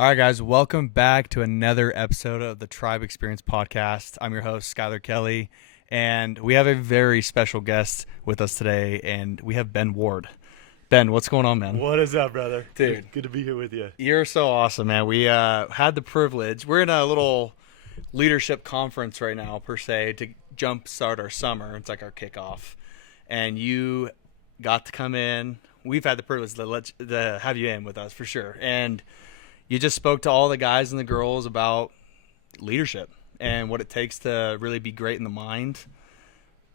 All right, guys, welcome back to another episode of the Tribe Experience podcast. I'm your host, Skylar Kelly, and we have a very special guest with us today, and we have Ben Ward. Ben, what's going on, man? What is up, brother? Dude. Good to be here with you. You're so awesome, man. We had the privilege. We're in a little leadership conference right now, per se, to jumpstart our summer. It's like our kickoff, and you got to come in. We've had the privilege to have you in with us for sure, and you just spoke to all the guys and the girls about leadership and what it takes to really be great in the mind,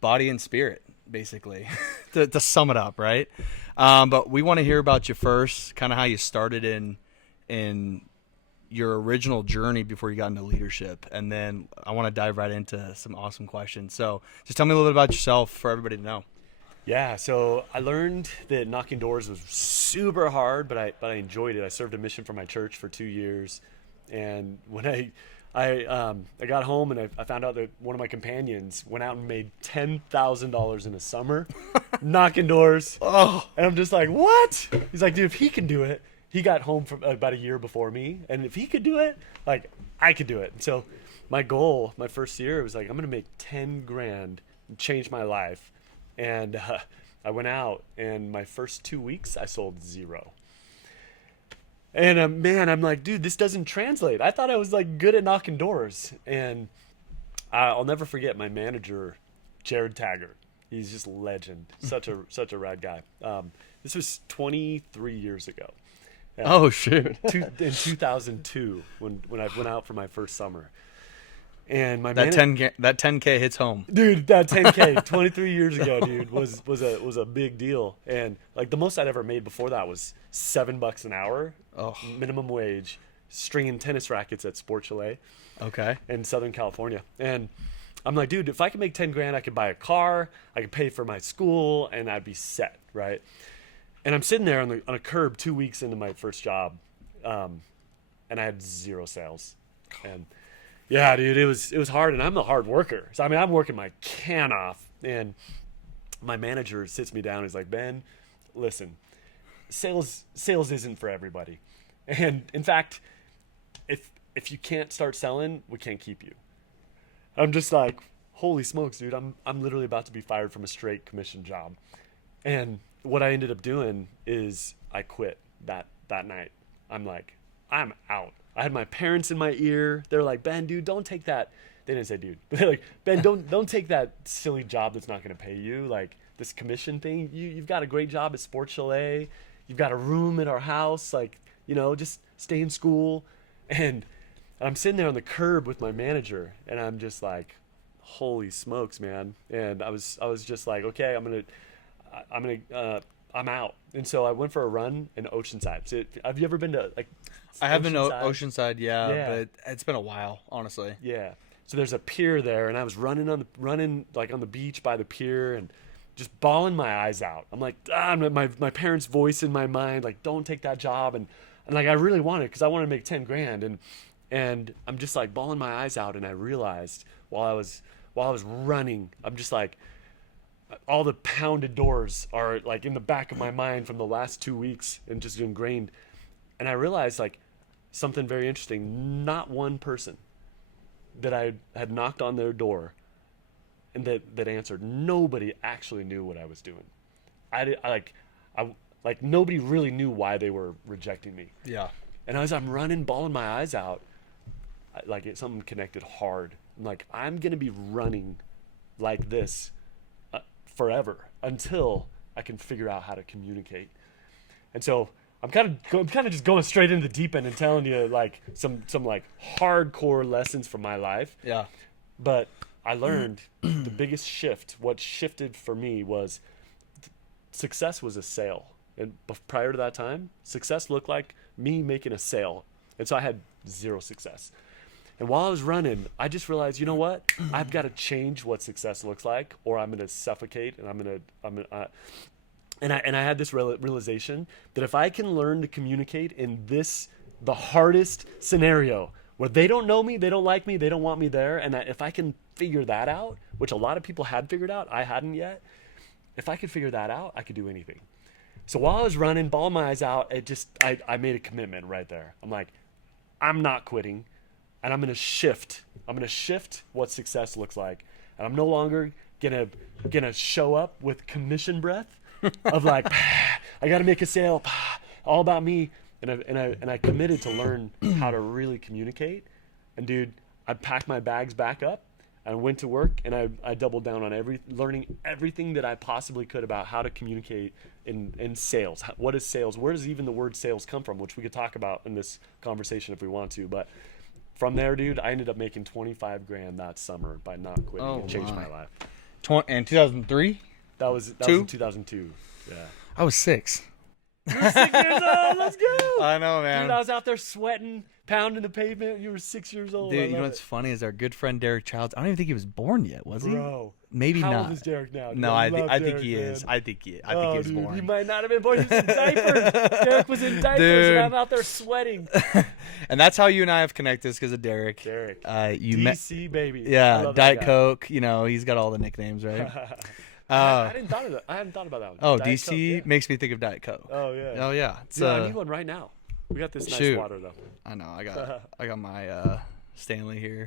body, and spirit, basically, to sum it up, right? But we want to hear about you first, kind of how you started in your original journey before you got into leadership. And then I want to dive right into some awesome questions. So just tell me a little bit about yourself for everybody to know. Yeah, so I learned that knocking doors was super hard, but I enjoyed it. I served a mission for my church for 2 years, and when I got home and I found out that one of my companions went out and made $10,000 in a summer knocking doors. Oh, And I'm just like, what? He's like, dude, if he can do it, he got home from about a year before me, and if he could do it, like I could do it. And so my goal, my first year, was like, I'm gonna make 10 grand and change my life. And I went out, and my first 2 weeks, I sold zero. And man, I'm like, dude, this doesn't translate. I thought I was like good at knocking doors. And I'll never forget my manager, Jared Taggart. He's just a legend, such a rad guy. This was 23 years ago. oh shoot. In 2002, when I went out for my first summer. And my That 10K hits home. dude, that 10K 23 years ago, dude, was a big deal. And like the most I'd ever made before that was $7 an hour, Oh, minimum wage, stringing tennis rackets at Sport Chalet okay. in Southern California. And I'm like, dude, if I could make 10 grand, I could buy a car, I could pay for my school, and I'd be set, right? And I'm sitting there on a curb 2 weeks into my first job, and I had zero sales. And yeah, dude, it was hard, and I'm a hard worker. So I mean, I'm working my can off, and my manager sits me down. He's like, Ben, listen, sales isn't for everybody, and in fact, if you can't start selling, we can't keep you. I'm just like, holy smokes, dude, I'm literally about to be fired from a straight commission job, and what I ended up doing is I quit that night. I'm like, I'm out. I had my parents in my ear. They're like, Ben, dude, don't take that. They didn't say dude. But they're like, Ben, don't take that silly job that's not going to pay you. Like this commission thing. You've got a great job at Sport Chalet. You've got a room at our house. Like, just stay in school. And I'm sitting there on the curb with my manager, and I'm just like, holy smokes, man. And I was just like, okay, I'm out. And so I went for a run in Oceanside. So have you ever been to like I have been to Oceanside? Oceanside, yeah, Yeah. but it's been a while, honestly. Yeah. So there's a pier there, and I was running on the beach by the pier, and just bawling my eyes out. I'm like, my parents' voice in my mind, like, don't take that job, and like I really want it because I want to make 10 grand, and I'm just like bawling my eyes out, and I realized while I was running, I'm just like, all the pounded doors are like in the back of my mind from the last 2 weeks and just ingrained, and I realized like something very interesting. Not one person that I had knocked on their door and that answered. Nobody actually knew what I was doing. I nobody really knew why they were rejecting me. Yeah. And as I'm running, bawling my eyes out, something connected hard. I'm like, I'm gonna be running like this forever until I can figure out how to communicate. And so I'm kind of just going straight into the deep end and telling you like some like hardcore lessons from my life. Yeah. But I learned the biggest shift. What shifted for me was success was a sale. And prior to that time, success looked like me making a sale. And so I had zero success. And while I was running, I just realized, you know what? I've got to change what success looks like, or I'm going to suffocate, and I had this realization that if I can learn to communicate in the hardest scenario where they don't know me, they don't like me, they don't want me there, and if I can figure that out, which a lot of people had figured out, I hadn't yet. If I could figure that out, I could do anything. So while I was running, bawling my eyes out, I made a commitment right there. I'm like, I'm not quitting, and I'm going to shift. I'm going to shift what success looks like, and I'm no longer gonna show up with commission breath of like, I got to make a sale, all about me. And I committed to learn how to really communicate. And dude, I packed my bags back up. I went to work, and I doubled down on learning everything that I possibly could about how to communicate in sales. What is sales? Where does even the word sales come from? Which we could talk about in this conversation if we want to. But from there, dude, I ended up making $25,000 that summer by not quitting. It changed my life. And 2003? That was in 2002. Yeah. I was 6. You were 6 years old. Let's go. I know, man. Dude, I was out there sweating, pounding the pavement. You were 6 years old. Dude, you know what's funny is our good friend Derek Childs. I don't even think he was born yet, was he? Bro. Maybe How not. old is Derek now? Dude, No, I think Derek, he is. I think he was dude, born. He might not have been born. He was in diapers. Derek was in diapers, Dude. and I'm out there sweating. And that's how you and I have connected, because of Derek. Derek. You met. DC baby. I Yeah, love that Diet guy. Coke. You know, he's got all the nicknames, right? I hadn't thought about that one. Oh, Diet DC Coke, yeah. makes me think of Diet Coke. Oh yeah. Oh yeah. It's, Dude, I need one right now. We got this nice shoot. water though. I know. I got my Stanley here.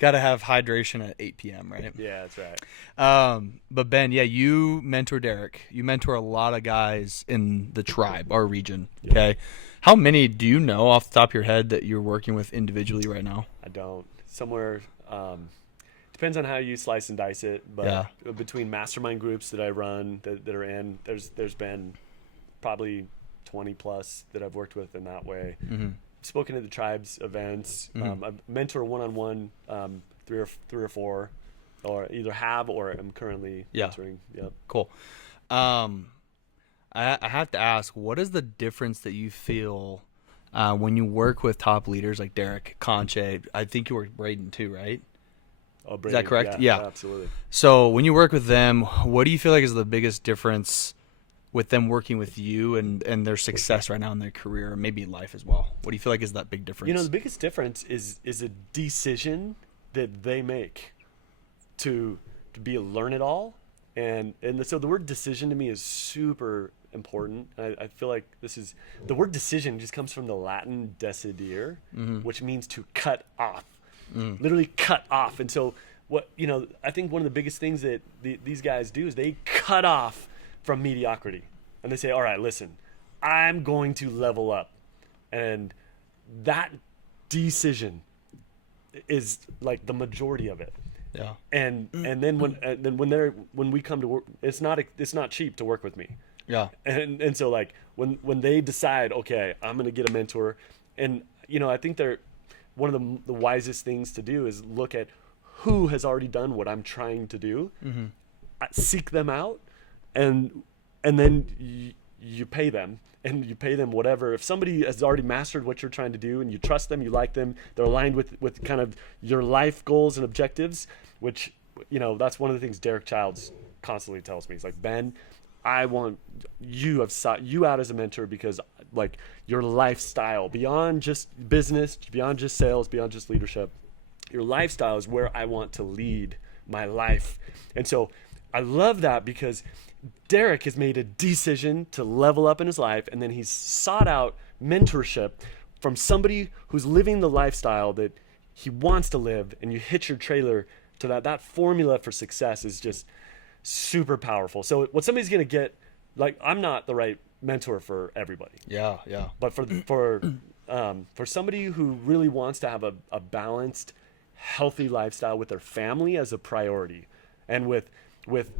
Got to have hydration at 8 p.m. Right? Yeah, that's right. But Ben, yeah, you mentor Derek. You mentor a lot of guys in the tribe, our region. Okay. How many do you know off the top of your head that you're working with individually right now? I don't. Somewhere. Depends on how you slice and dice it, but Yeah. between mastermind groups that I run that are in, there's been probably 20 plus that I've worked with in that way. Mm-hmm. Spoken at the tribes events. Mm-hmm. I mentor one-on-one, three or four, or either have or am currently mentoring. Yep. Cool. I have to ask, what is the difference that you feel when you work with top leaders like Derek, Conche? I think you work with Braden too, right? Oh, Is that correct? Yeah. Absolutely. So when you work with them, what do you feel like is the biggest difference with them working with you and their success right now in their career, and maybe life as well? What do you feel like is that big difference? You know, the biggest difference is a decision that they make to be a learn-it-all. So the word decision to me is super important. I feel like the word decision just comes from the Latin decidere, which means to cut off. Literally cut off. And so I think one of the biggest things that these guys do is they cut off from mediocrity, and they say, all right, listen, I'm going to level up. And that decision is like the majority of it. Yeah. And then when we come to work, it's not cheap to work with me. Yeah. And so like when they decide, okay, I'm going to get a mentor, and I think one of the wisest things to do is look at who has already done what I'm trying to do, seek them out, and then you pay them, and you pay them whatever. If somebody has already mastered what you're trying to do, and you trust them, you like them, they're aligned with kind of your life goals and objectives, which that's one of the things Derek Childs constantly tells me. He's like, Ben, I want I've sought you out as a mentor because like your lifestyle, beyond just business, beyond just sales, beyond just leadership, your lifestyle is where I want to lead my life. And so I love that because Derek has made a decision to level up in his life, and then he's sought out mentorship from somebody who's living the lifestyle that he wants to live, and you hitch your trailer to that formula for success is just super powerful. So what somebody's going to get, like, I'm not the right mentor for everybody. Yeah. Yeah. But for somebody who really wants to have a balanced, healthy lifestyle with their family as a priority, and with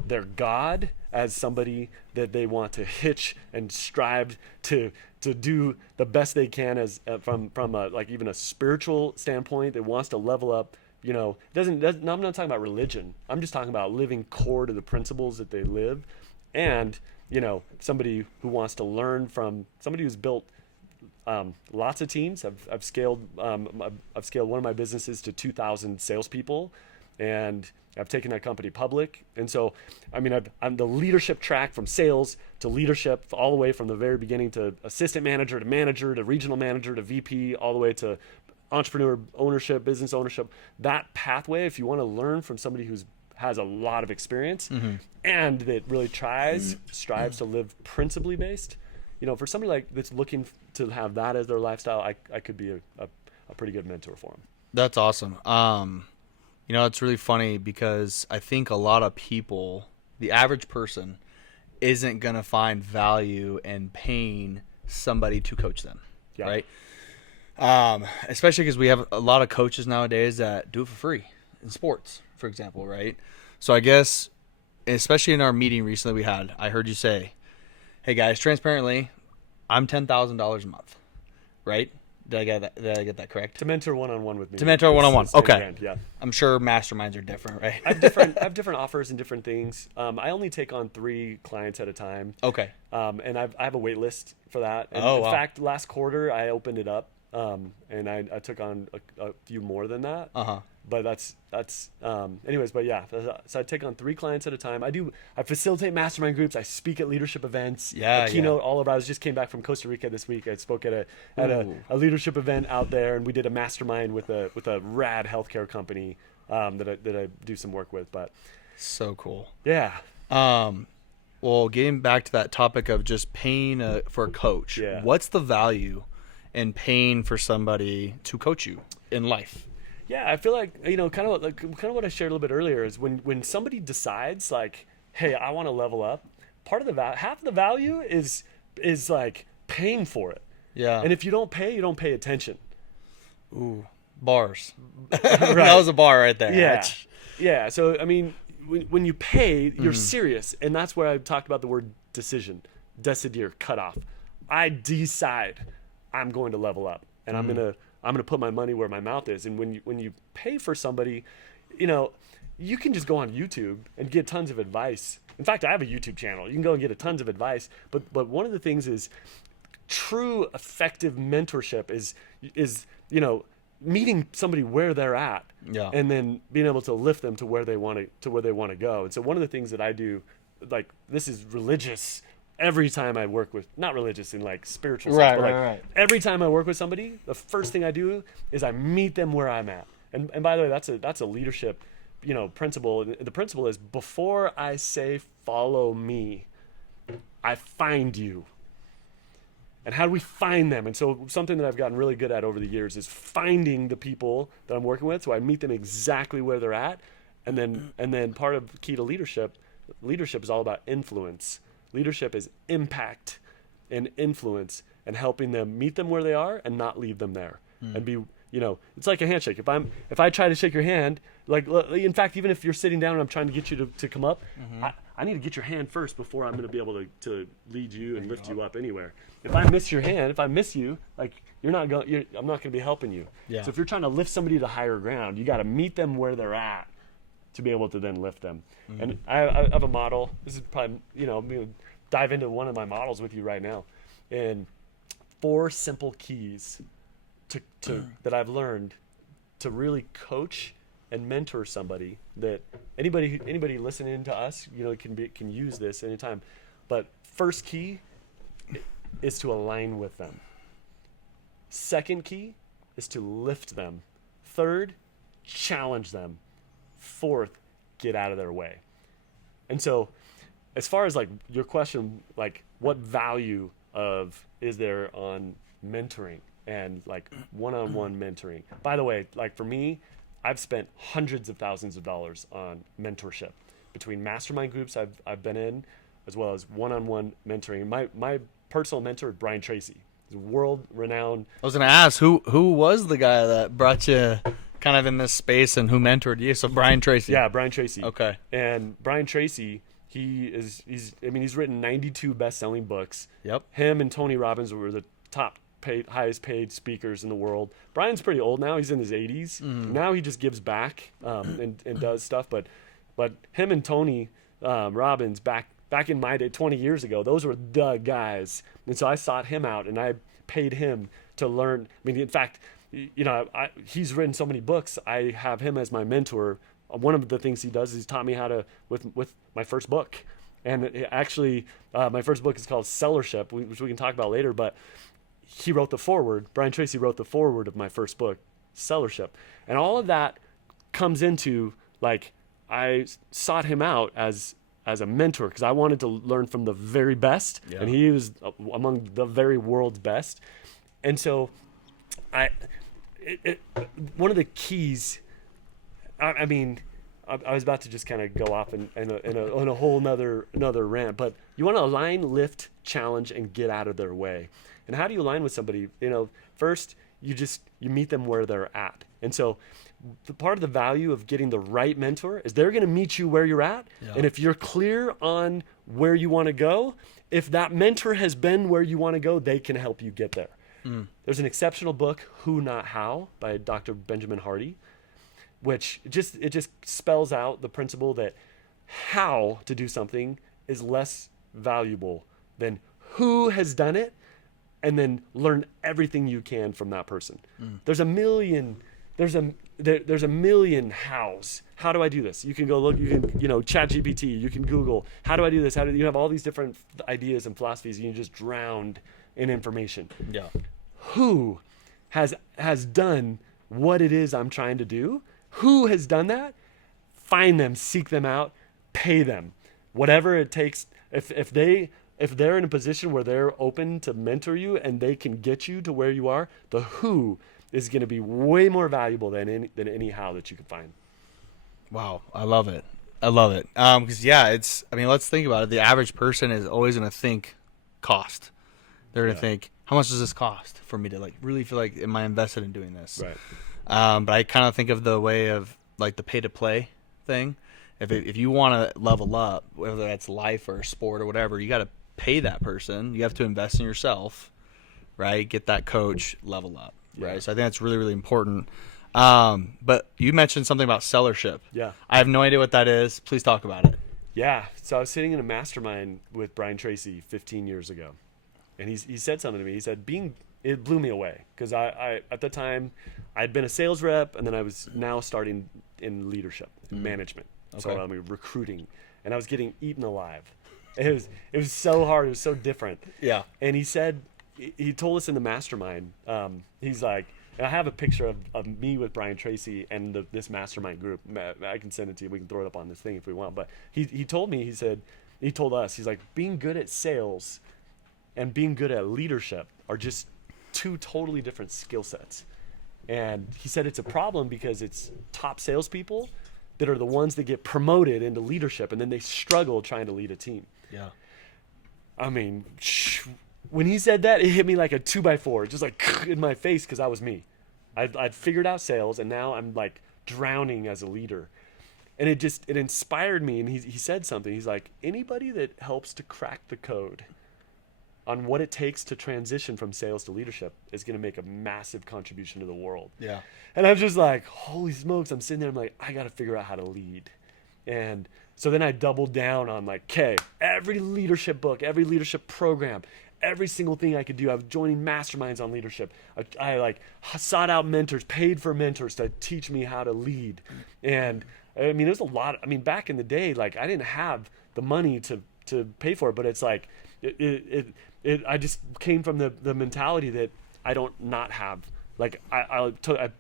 their God as somebody that they want to hitch and strive to do the best they can as from a, like, even a spiritual standpoint that wants to level up. I'm not talking about religion. I'm just talking about living core to the principles that they live, and somebody who wants to learn from somebody who's built lots of teams. I've scaled one of my businesses to 2,000 salespeople, and I've taken that company public. And so, I'm the leadership track from sales to leadership, all the way from the very beginning to assistant manager to regional manager to VP, all the way to entrepreneur ownership, business ownership. That pathway, if you want to learn from somebody who has a lot of experience and that really strives to live principally based, for somebody like that's looking to have that as their lifestyle, I could be a pretty good mentor for them. That's awesome. It's really funny because I think a lot of people, the average person, isn't going to find value in paying somebody to coach them, Yeah. right? Especially because we have a lot of coaches nowadays that do it for free in sports, for example, right? So I guess, especially in our meeting recently we had, I heard you say, hey guys, transparently, I'm $10,000 a month, right? Did I get that correct? To mentor one-on-one with me. To mentor one-on-one. It's 10 Okay. grand, yeah. I'm sure masterminds are different, right? I have different offers and different things. I only take on 3 clients at a time. Okay. And I have a wait list for that. And Oh, in wow. fact, last quarter I opened it up, and I took on a few more than that. Uh-huh. But that's anyways. But yeah, so I take on 3 clients at a time. I facilitate mastermind groups. I speak at leadership events. Yeah, I keynote all of. I just came back from Costa Rica this week. I spoke at a leadership event out there, and we did a mastermind with a rad healthcare company that I do some work with. But So cool. yeah, Well, getting back to that topic of just paying for a coach, Yeah. what's the value in paying for somebody to coach you in life? yeah, I feel like kind of what I shared a little bit earlier is when somebody decides like, hey, I want to level up. Part of the half of the value is like paying for it. Yeah. And if you don't pay, you don't pay attention. Ooh, bars. That was a bar right there. Yeah. Yeah. So, I mean, when you pay, you're serious. And that's where I talked about the word decision, decidir, cut off. I decide I'm going to level up, and I'm going to put my money where my mouth is. And when you pay for somebody, you can just go on YouTube and get tons of advice. In fact, I have a YouTube channel. You can go and get tons of advice. But one of the things is true effective mentorship is meeting somebody where they're at, Yeah. and then being able to lift them to where they want to go. And so one of the things that I do, like, this is religious. Every time I work with, not religious in like spiritual sense, but like every time I work with somebody, the first thing I do is I meet them where I'm at. And by the way, that's a leadership, principle. The principle is before I say follow me, I find you. And how do we find them? And so something that I've gotten really good at over the years is finding the people that I'm working with. So I meet them exactly where they're at. And then part of key to leadership is all about influence. Leadership is impact and influence and helping them meet them where they are and not leave them there. And be, it's like a handshake. If I try to shake your hand, like, in fact, even if you're sitting down and I'm trying to get you to come up, I need to get your hand first before I'm going to be able to lead you and lift you up anywhere. If I miss your hand, if I miss you, like, I'm not going to be helping you. Yeah. So if you're trying to lift somebody to higher ground, you got to meet them where they're at to be able to then lift them. And I have a model. This is probably, I'm going to dive into one of my models with you right now. And 4 simple keys to that I've learned to really coach and mentor somebody, that anybody listening to us, can use this anytime. But first key is to align with them. Second key is to lift them. Third, challenge them. Fourth, get out of their way. And so, as far as like your question, like what value is there on mentoring and like one-on-one mentoring? By the way, like for me, I've spent hundreds of thousands of dollars on mentorship between mastermind groups I've been in, as well as one-on-one mentoring. My personal mentor is Brian Tracy. He's a world-renowned. I was going to ask, who was the guy that brought you kind of in this space and who mentored you? So Brian Tracy. Yeah, Brian Tracy. Okay. And Brian Tracy, he's written 92 best-selling books. Yep. Him and Tony Robbins were the highest paid speakers in the world. Brian's pretty old now. He's in his 80s. Now he just gives back and does stuff. But him and Tony Robbins back in my day, 20 years ago, those were the guys. And so I sought him out and I paid him to learn. I mean, in fact, he's written so many books. I have him as my mentor. One of the things he does is he's taught me how to with my first book. And actually, my first book is called Sellership, which we can talk about later. But he wrote the foreword. Brian Tracy wrote the foreword of my first book, Sellership. And all of that comes into, like, I sought him out as as a mentor because I wanted to learn from the very best, Yeah. and he was among the very world's best. And so, one of the keys. I mean, I was about to just kind of go off in a whole another rant, but you want to align, lift, challenge, and get out of their way. And how do you align with somebody? First you meet them where they're at. And so the part of the value of getting the right mentor is they're going to meet you where you're at. Yeah. And if you're clear on where you want to go, if that mentor has been where you want to go, they can help you get there. There's an exceptional book, Who Not How, by Dr. Benjamin Hardy, which it just spells out the principle that how to do something is less valuable than who has done it, and then learn everything you can from that person. There's a million hows. How do I do this? You can go look, you can, chat GPT, you can Google, how do I do this? You have all these different ideas and philosophies, you can just drown in information. Yeah. Who has done what it is I'm trying to do? Who has done that? Find them, seek them out, pay them. Whatever it takes. If they're in a position where they're open to mentor you and they can get you to where you are, the who is going to be way more valuable than any how that you can find. Wow, I love it. Because let's think about it. The average person is always going to think cost. They're going to think, how much does this cost for me to really feel like, am I invested in doing this? Right. But I kind of think of the way of the pay to play thing. If you want to level up, whether that's life or sport or whatever, you got to pay that person. You have to invest in yourself, right? Get that coach, level up, right? Yeah. So I think that's really, really important. But you mentioned something about sellership. Yeah. I have no idea what that is. Please talk about it. Yeah. So I was sitting in a mastermind with Brian Tracy 15 years ago, and he said something to me. He said, it blew me away because I at the time I'd been a sales rep, and then I was now starting in leadership and management. So Okay. I mean recruiting, and I was getting eaten alive. It was so hard. It was so different. Yeah. And he told us in the mastermind, he's like, and I have a picture of me with Brian Tracy and this mastermind group. I can send it to you. We can throw it up on this thing if we want. But he told me, he told us, he's like, being good at sales and being good at leadership are just two totally different skill sets. And he said it's a problem because it's top salespeople that are the ones that get promoted into leadership, and then they struggle trying to lead a team. Yeah. I mean, when he said that, it hit me like a 2x4, just like in my face, because that was me. I'd figured out sales, and now I'm like drowning as a leader. And it inspired me. And he said something. He's like, anybody that helps to crack the code on what it takes to transition from sales to leadership is going to make a massive contribution to the world. Yeah. And I'm just like, holy smokes. I'm sitting there. I'm like, I got to figure out how to lead. And so then I doubled down on like, okay, every leadership book, every leadership program, every single thing I could do. I was joining masterminds on leadership. I like sought out mentors, paid for mentors to teach me how to lead. And I mean, there's a lot. I mean, back in the day, like I didn't have the money to pay for it, but it's like, I just came from the mentality that I don't not have. Like I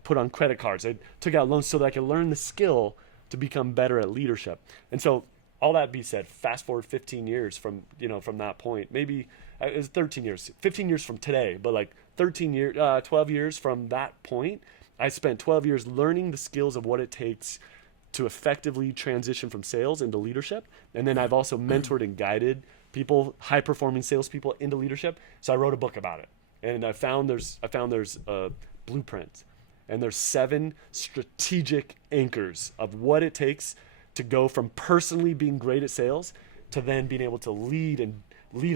put on credit cards. I took out loans so that I could learn the skill to become better at leadership. And so all that be said, fast forward 15 years from that point, maybe it was 13 years, 15 years from today, but like 12 years from that point, I spent 12 years learning the skills of what it takes to effectively transition from sales into leadership. And then I've also mentored and guided people, high performing salespeople, into leadership. So I wrote a book about it. And I found there's a blueprint, and there's 7 strategic anchors of what it takes to go from personally being great at sales to then being able to lead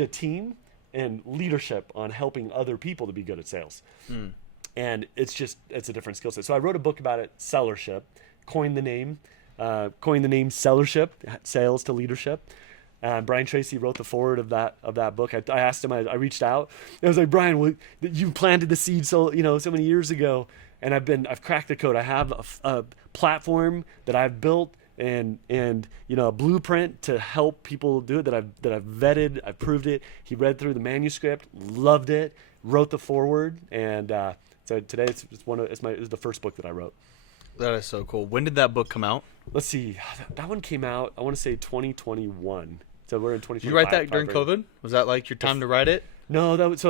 a team and leadership on helping other people to be good at sales. And it's a different skill set. So I wrote a book about it, Sellership, coined the name Sellership, sales to leadership. Brian Tracy wrote the foreword of that book. I asked him, I reached out. I was like, Brian, you planted the seed so many years ago, and I've cracked the code. I have a platform that I've built and a blueprint to help people do it that I've vetted. I've proved it. He read through the manuscript, loved it, wrote the foreword, and so today it's the first book that I wrote. That is so cool. When did that book come out? Let's see. That one came out, I want to say 2021. So we're in 2025. Did you write that during COVID? Was that like your time to write it? No, that was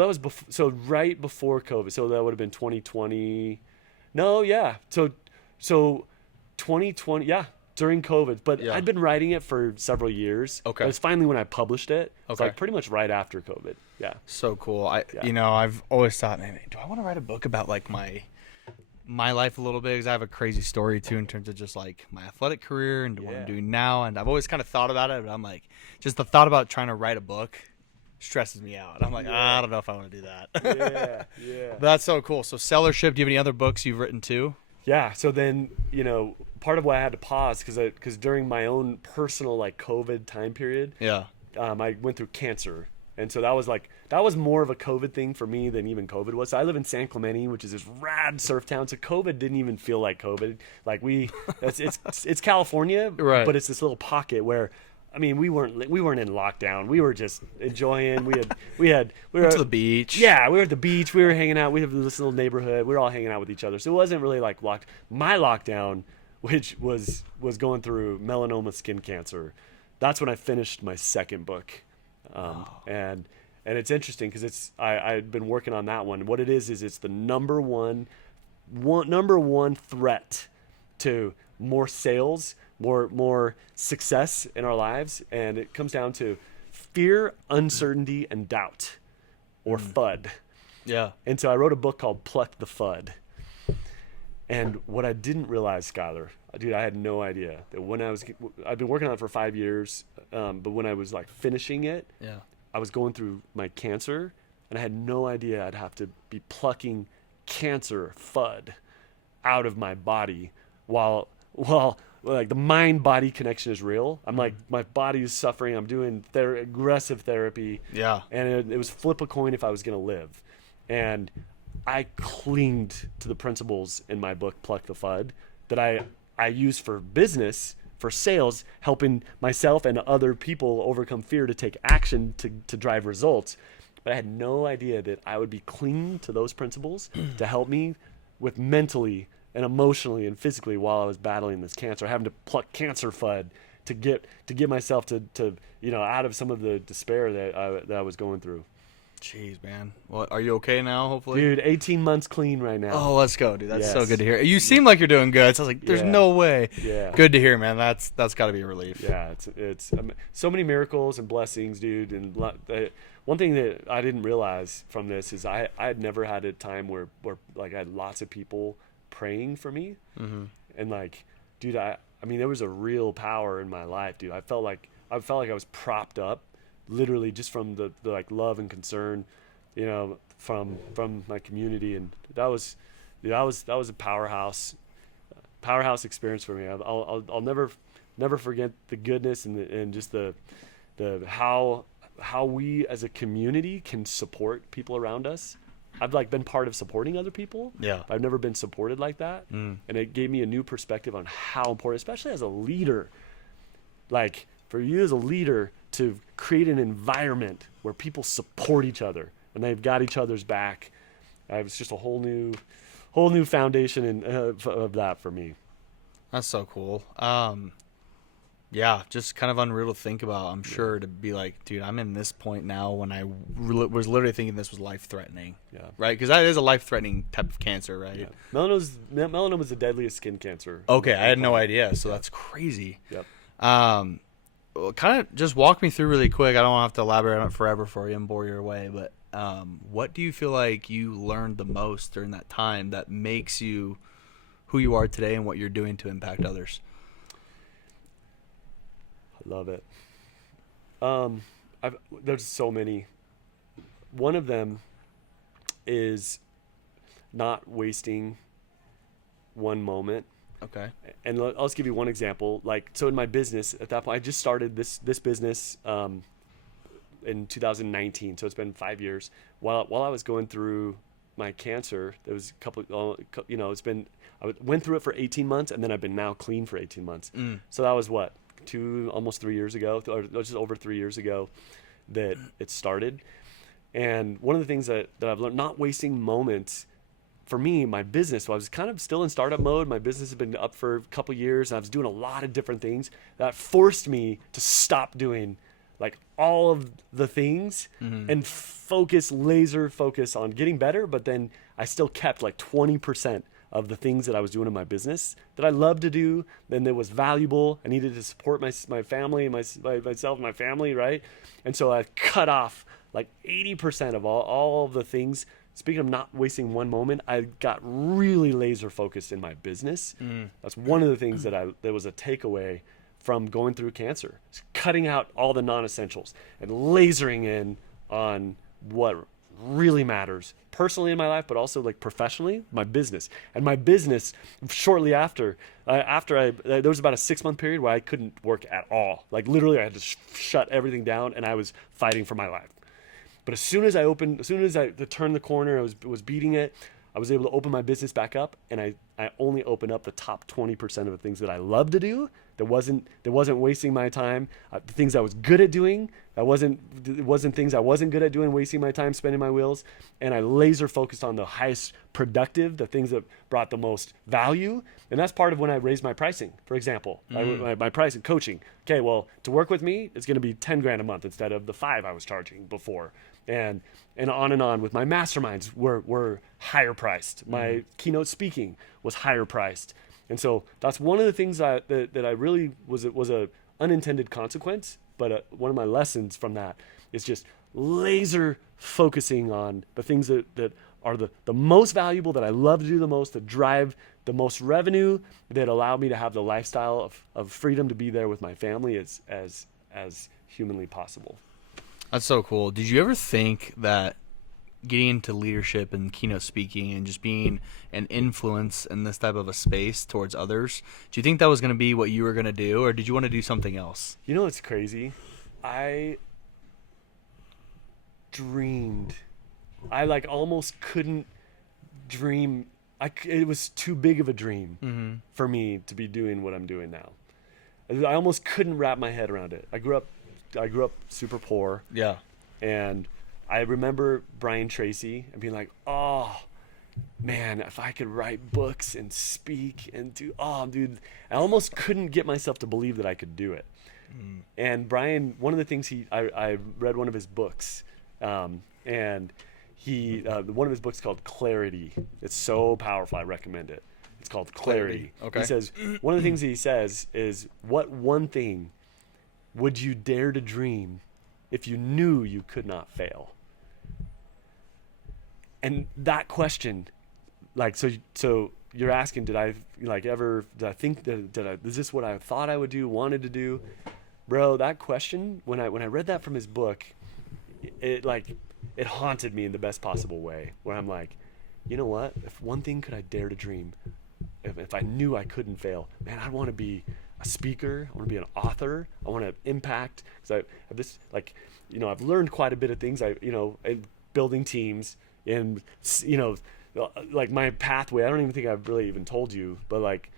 so right before COVID. So that would have been 2020. No, yeah. So 2020, yeah, during COVID. But Yeah. I'd been writing it for several years. Okay. It was finally when I published it. It's Okay. like pretty much right after COVID. Yeah. So cool. Yeah. You know, I've always thought, man, do I want to write a book about like my life a little bit? Because I have a crazy story too in terms of just like my athletic career and what I'm Yeah. doing now. And I've always kind of thought about it, but I'm like, just the thought about trying to write a book stresses me out. I'm like, I don't know if I want to do that. Yeah. Yeah. But that's so cool. So Sellership, do you have any other books you've written too? Yeah. So then, part of why I had to pause because during my own personal like COVID time period, Yeah. I went through cancer. And so that was more of a COVID thing for me than even COVID was. So I live in San Clemente, which is this rad surf town. So COVID didn't even feel like COVID. Like it's California, Right. but it's this little pocket where, I mean, we weren't in lockdown. We were just enjoying. We were Went to the beach. Yeah, we were at the beach. We were hanging out. We have this little neighborhood. We were all hanging out with each other. So it wasn't really like locked. My lockdown, which was going through melanoma skin cancer, that's when I finished my second book. And it's interesting because I'd been working on that one. What it is it's the number one threat to more sales, more success in our lives, and it comes down to fear, uncertainty, and doubt, or FUD. Yeah. And so I wrote a book called Pluck the FUD. And what I didn't realize, Skylar, dude, I had no idea that I've been working on it for 5 years, but when I was like finishing it, Yeah. I was going through my cancer, and I had no idea I'd have to be plucking cancer FUD out of my body while like the mind body connection is real. I'm like, my body is suffering. I'm doing aggressive therapy. Yeah. And it was flip a coin if I was going to live. And I clinged to the principles in my book, Pluck the FUD, that I use for business, for sales, helping myself and other people overcome fear to take action to drive results. But I had no idea that I would be clinging to those principles to help me with mentally and emotionally and physically while I was battling this cancer, having to pluck cancer FUD to get myself to out of some of the despair that I was going through. Jeez, man. Well, are you okay now, hopefully? Dude, 18 months clean right now. Oh, let's go, dude. That's so Yes. good to hear. You seem like you're doing good. So I was like, there's Yeah. no way. Yeah. Good to hear, man. That's got to be a relief. Yeah, it's so many miracles and blessings, dude. And one thing that I didn't realize from this is I had never had a time where like I had lots of people praying for me, and like, dude, I mean, there was a real power in my life, dude. I felt like I was propped up, literally just from the like love and concern, from my community, and that was a powerhouse experience for me. I'll never forget the goodness and just the how we as a community can support people around us. I've like been part of supporting other people. Yeah. But I've never been supported like that. And it gave me a new perspective on how important, especially as a leader, like for you as a leader to create an environment where people support each other and they've got each other's back. It's just a whole new foundation of that for me. That's so cool. Yeah, just kind of unreal to think about. I'm sure to be like, dude, I'm in this point now when I was literally thinking this was life-threatening. Yeah. Right? Because that is a life-threatening type of cancer, right? Yeah. Melanoma is the deadliest skin cancer. Okay, I had no idea. So that's crazy. Yep. Well, kind of just walk me through really quick. I don't want to have to elaborate on it forever for you and bore you away, but what do you feel like you learned the most during that time that makes you who you are today and what you're doing to impact others? Love it. There's so many. One of them is not wasting one moment. Okay. And I'll just give you one example. Like, so in my business at that point, I just started this business in 2019. So it's been 5 years. While I was going through my cancer, there was a couple. I went through it for 18 months, and then I've been now clean for 18 months. So that was what, almost 3 years ago, or just over 3 years ago, that it started. And one of the things that I've learned, not wasting moments for me, my business, so I was kind of still in startup mode. My business had been up for a couple years, and I was doing a lot of different things that forced me to stop doing like all of the things and laser focus on getting better. But then I still kept like 20% of the things that I was doing in my business that I loved to do, then that was valuable. I needed to support my family and myself and my family, right? And so I cut off like 80% of all of the things. Speaking of not wasting one moment, I got really laser focused in my business. That's one of the things that was a takeaway from going through cancer. It's cutting out all the non-essentials and lasering in on what really matters personally in my life, but also like professionally, my business. And my business, shortly after there was about a 6-month period where I couldn't work at all. Like literally I had to shut everything down, and I was fighting for my life. But as soon as I turned the corner, I was beating it, I was able to open my business back up, and I only opened up the top 20% of the things that I love to do. That wasn't wasting my time. The things I was good at doing, it wasn't things I wasn't good at doing, wasting my time spinning my wheels. And I laser focused on the highest productive, the things that brought the most value. And that's part of when I raised my pricing. For example, my pricing, coaching. Okay, well, to work with me, it's going to be 10 grand a month instead of the 5 I was charging before. And on with my masterminds were higher priced. My keynote speaking was higher priced. And so that's one of the things that I really was a unintended consequence. But one of my lessons from that is just laser focusing on the things that are the most valuable, that I love to do the most, that drive the most revenue, that allow me to have the lifestyle of freedom to be there with my family as humanly possible. That's so cool. Did you ever think that getting into leadership and keynote speaking and just being an influence in this type of a space towards others, do you think that was going to be what you were going to do, or did you want to do something else? You know what's crazy? I dreamed. I like almost couldn't dream. It was too big of a dream for me to be doing what I'm doing now. I almost couldn't wrap my head around it. I grew up super poor. Yeah. And I remember Brian Tracy and being like, oh man, if I could write books and speak and dude, I almost couldn't get myself to believe that I could do it. And Brian, one of the things I read one of his books, and one of his books called Clarity. It's so powerful. I recommend it. It's called Clarity. Okay. He says, one of the things he says is, what one thing would you dare to dream if you knew you could not fail? And that question, like, so you're asking, did I think is this what I thought I would do, wanted to do? Bro, that question, when I read that from his book, it haunted me in the best possible way, where I'm like, you know what? If one thing could I dare to dream, if I knew I couldn't fail, man, I'd want to be a speaker. I want to be an author. I want to impact, because I have this, like, I've learned quite a bit of things. In building teams, and like my pathway. I don't even think I've really even told you, but like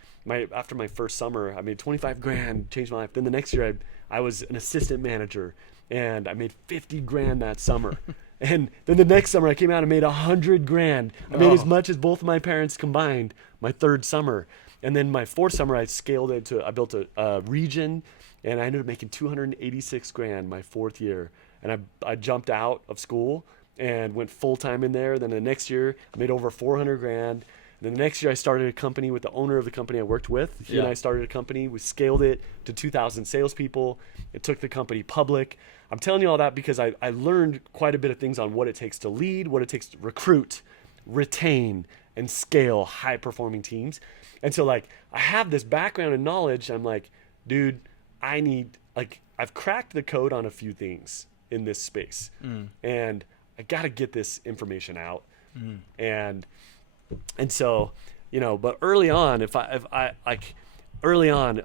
after my first summer, I made 25 grand, changed my life. Then the next year, I was an assistant manager, and I made 50 grand that summer. And then the next summer, I came out and made 100 grand. I made as much as both of my parents combined my third summer. And then my fourth summer, I built a region, and I ended up making 286 grand my fourth year. And I jumped out of school and went full time in there. Then the next year, I made over 400 grand. And then the next year, I started a company with the owner of the company I worked with. He and I started a company. We scaled it to 2,000 salespeople. It took the company public. I'm telling you all that because I learned quite a bit of things on what it takes to lead, what it takes to recruit, retain, and scale high-performing teams. And so, like, I have this background and knowledge. I'm like, dude, I've cracked the code on a few things in this space. And I got to get this information out. And so, but early on,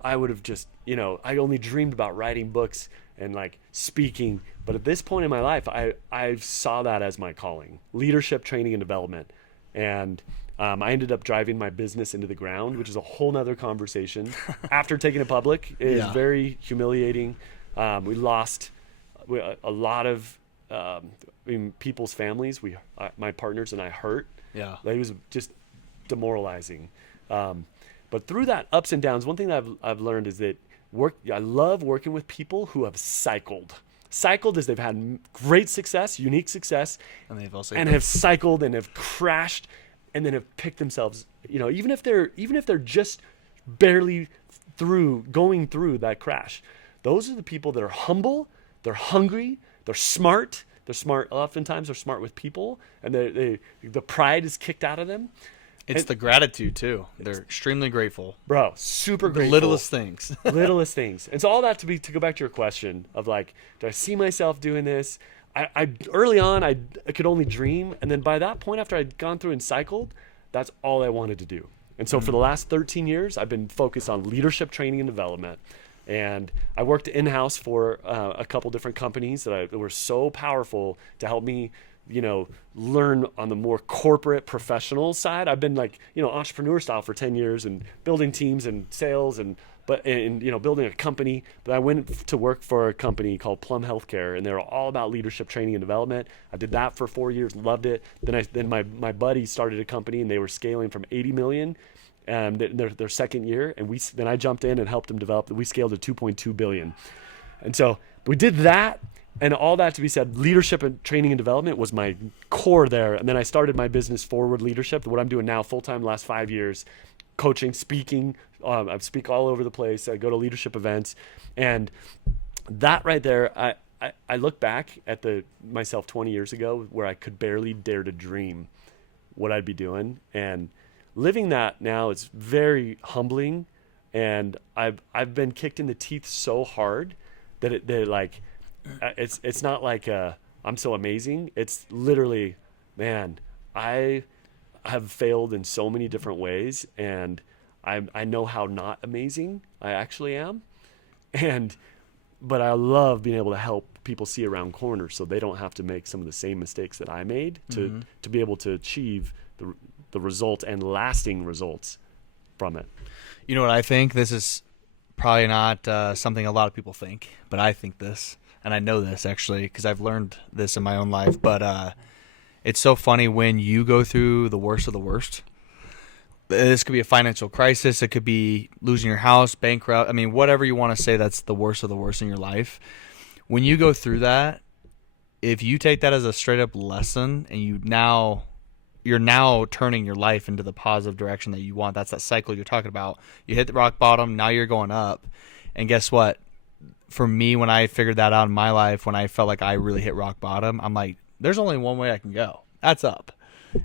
I would have just, I only dreamed about writing books and like speaking. But at this point in my life, I saw that as my calling: leadership, training, and development. And I ended up driving my business into the ground, which is a whole nother conversation. After taking it public, it is very humiliating. We lost a lot of people's families. My partners and I hurt. Yeah. It was just demoralizing. But through that ups and downs, one thing that I've learned is that I love working with people who have cycled. Cycled is they've had great success, unique success, And they've also have cycled and have crashed, and then have picked themselves. Even if they're just barely going through that crash, those are the people that are humble, they're hungry, they're smart. They're smart. Oftentimes, they're smart with people, and the pride is kicked out of them. It's the gratitude too. They're extremely grateful. Bro, super The grateful. littlest things. Littlest things. And so all that to go back to your question of like, do I see myself doing this? I early on I could only dream, and then by that point, after I'd gone through and cycled, that's all I wanted to do. And so for the last 13 years, I've been focused on leadership training and development. And I worked in-house for a couple different companies that were so powerful to help me, learn on the more corporate professional side. I've been like, entrepreneur style for 10 years and building teams and sales and building a company. But I went to work for a company called Plum Healthcare, and they were all about leadership training and development. I did that for 4 years, loved it. Then my buddy started a company, and they were scaling from 80 million their second year, and then I jumped in and helped them develop. We scaled to 2.2 billion, and so we did that. And all that to be said, leadership and training and development was my core there. And then I started my business, Forward Leadership, what I'm doing now full time, last 5 years, coaching, speaking. I speak all over the place. I go to leadership events, and that right there, I look back at myself 20 years ago, where I could barely dare to dream what I'd be doing, and living that now is very humbling. And I've been kicked in the teeth so hard that it's not like I'm so amazing. It's literally, man, I have failed in so many different ways, and I know how not amazing I actually am. But I love being able to help people see around corners so they don't have to make some of the same mistakes that I made to be able to achieve the result and lasting results from it. You know what I think? This is probably not something a lot of people think, but I think this. And I know this actually because I've learned this in my own life. But it's so funny when you go through the worst of the worst. This could be a financial crisis. It could be losing your house, bankrupt. I mean, whatever you want to say, that's the worst of the worst in your life. When you go through that, if you take that as a straight up lesson and you're now turning your life into the positive direction that you want. That's that cycle you're talking about. You hit the rock bottom. Now you're going up. And guess what? For me, when I figured that out in my life, when I felt like I really hit rock bottom, I'm like, there's only one way I can go. That's up.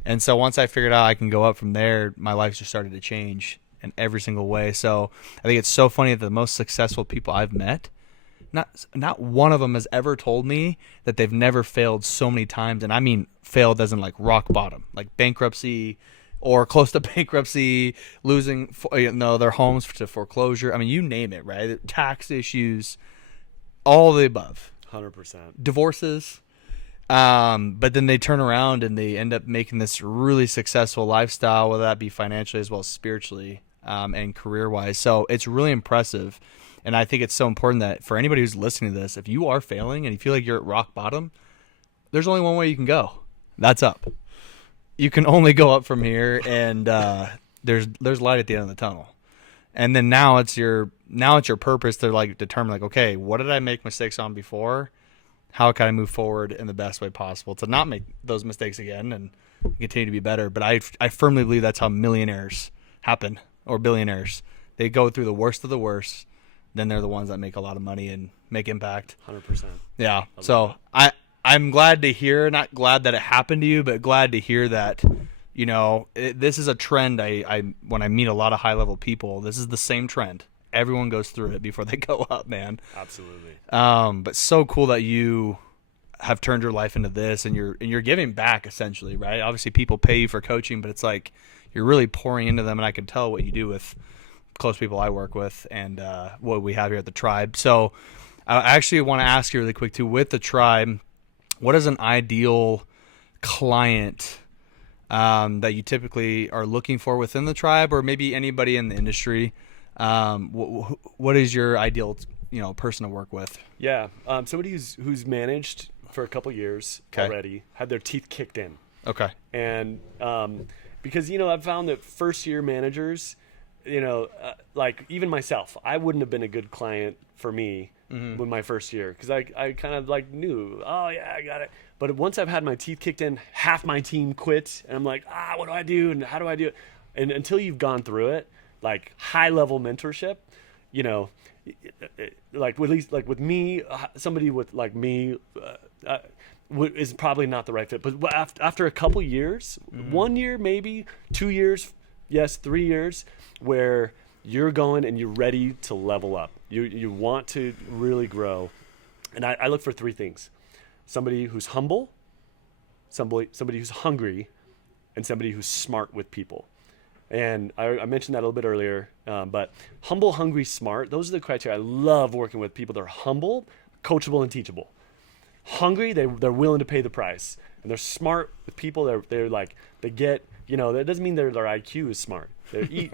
And so once I figured out I can go up from there, my life just started to change in every single way. So I think it's so funny that the most successful people I've met, not one of them has ever told me that they've never failed so many times. And I mean failed as in like rock bottom, like bankruptcy or close to bankruptcy, losing their homes to foreclosure. I mean, you name it, right? Tax issues, all of the above. 100%. Divorces. But then they turn around and they end up making this really successful lifestyle, whether that be financially as well as spiritually and career-wise. So it's really impressive. And I think it's so important that for anybody who's listening to this, if you are failing and you feel like you're at rock bottom, there's only one way you can go. That's up. You can only go up from here, and there's light at the end of the tunnel. And then now it's your purpose to like determine like, okay, what did I make mistakes on before? How can I move forward in the best way possible to not make those mistakes again and continue to be better? But I firmly believe that's how millionaires happen, or billionaires. They go through the worst of the worst, then they're the ones that make a lot of money and make impact. 100%. Yeah. So I'm glad to hear, not glad that it happened to you, but glad to hear that, this is a trend. When I meet a lot of high level people, this is the same trend. Everyone goes through it before they go up, man. Absolutely. But so cool that you have turned your life into this, and you're giving back essentially, right? Obviously people pay you for coaching, but it's like you're really pouring into them, and I can tell what you do with close people I work with and what we have here at the Tribe. So I actually want to ask you really quick too, with the Tribe, what is an ideal client that you typically are looking for within the Tribe, or maybe anybody in the industry? What is your ideal, person to work with? Yeah, somebody who's managed for a couple years already, had their teeth kicked in. Okay. And because I've found that first year managers, like even myself, I wouldn't have been a good client for me with my first year, because I kind of like knew, oh yeah, I got it. But once I've had my teeth kicked in, half my team quit, and I'm like, what do I do and how do I do it? And until you've gone through it, like high level mentorship, like at least like with me, somebody with like me is probably not the right fit. But after a couple years, 1 year maybe, 2 years, yes, 3 years, where you're going and you're ready to level up. You want to really grow. And I look for three things: somebody who's humble, somebody who's hungry, and somebody who's smart with people. And I mentioned that a little bit earlier, but humble, hungry, smart, those are the criteria. I love working with people that are humble, coachable, and teachable. Hungry, they're willing to pay the price. And they're smart with people. They're like, they get, that doesn't mean their IQ is smart. They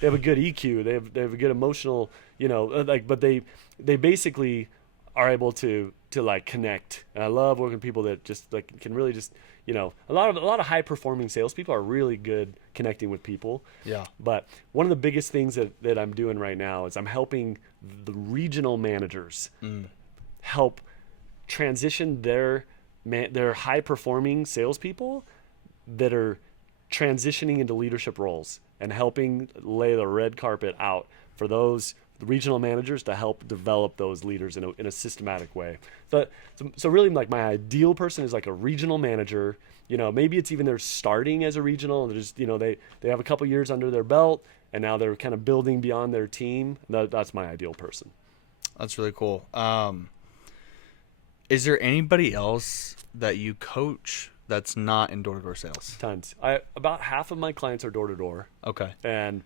have a good EQ. They have a good emotional, but they basically are able to like connect. And I love working with people that just like can really just, a lot of high performing salespeople are really good connecting with people. Yeah. But one of the biggest things that I'm doing right now is I'm helping the regional managers help transition their high performing salespeople that are transitioning into leadership roles, and helping lay the red carpet out for those regional managers to help develop those leaders in a systematic way. So really, like, my ideal person is like a regional manager. Maybe it's even they're starting as a regional, and they're just they have a couple years under their belt, and now they're kind of building beyond their team. That's my ideal person. That's really cool. Is there anybody else that you coach that's not in door-to-door sales? Tons. About half of my clients are door-to-door. Okay. And